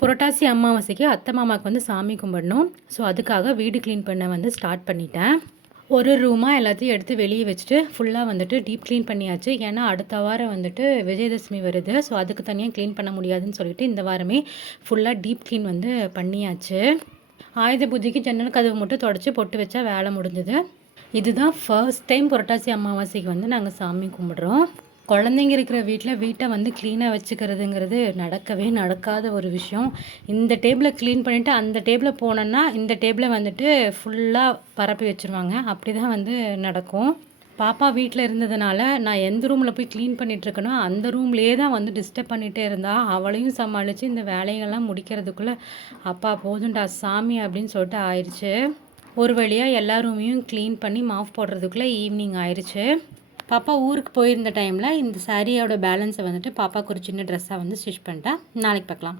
புரட்டாசி அமாவாசைக்கு அத்தை மாமாவுக்கு வந்து சாமி கும்பிடணும். ஸோ அதுக்காக வீடு க்ளீன் பண்ண வந்து ஸ்டார்ட் பண்ணிட்டேன். ஒரு ரூமாக எல்லாத்தையும் எடுத்து வெளியே வச்சுட்டு ஃபுல்லாக வந்துட்டு டீப் க்ளீன் பண்ணியாச்சு. ஏன்னா அடுத்த வாரம் வந்துட்டு விஜயதசமி வருது. ஸோ அதுக்கு தனியாக க்ளீன் பண்ண முடியாதுன்னு சொல்லிட்டு இந்த வாரமே ஃபுல்லாக டீப் க்ளீன் வந்து பண்ணியாச்சு. ஆயுத பூஜைக்கு ஜன்னல் கதவு மட்டும் தொடச்சி பொட்டு வச்சா வேலை முடிஞ்சது. இதுதான் ஃபர்ஸ்ட் டைம் புரட்டாசி அமாவாசைக்கு வந்து நாங்கள் சாமி கும்பிட்றோம். குழந்தைங்க இருக்கிற வீட்டை வந்து க்ளீனாக வச்சுக்கிறதுங்கிறது நடக்கவே நடக்காத ஒரு விஷயம். இந்த டேபிளை க்ளீன் பண்ணிவிட்டு அந்த டேபிளில் போனோன்னா இந்த டேபிளை வந்துட்டு ஃபுல்லாக பரப்பி வச்சுருவாங்க. அப்படி தான் வந்து நடக்கும். பாப்பா வீட்டில் இருந்ததுனால நான் எந்த ரூமில் போய் க்ளீன் பண்ணிகிட்ருக்கனோ அந்த ரூம்லேயே தான் வந்து டிஸ்டர்ப் பண்ணிகிட்டே இருந்தா. அவளையும் சமாளித்து இந்த வேலைகள்லாம் முடிக்கிறதுக்குள்ளே அப்பா போதுண்டா சாமி அப்படின்னு சொல்லிட்டு ஆயிடுச்சு. ஒரு வழியாக எல்லா ரூமையும் க்ளீன் பண்ணி மாஃப் போடுறதுக்குள்ளே ஈவினிங் ஆயிடுச்சு. பாப்பா ஊருக்கு போயிருந்த டைமில் இந்த சாரியோட பேலன்ஸை வந்துட்டு பாப்பாவுக்கு ஒரு சின்ன ட்ரெஸ்ஸாக வந்து ஸ்டிச் பண்ணிட்டேன். நாளைக்கு பார்க்கலாம்.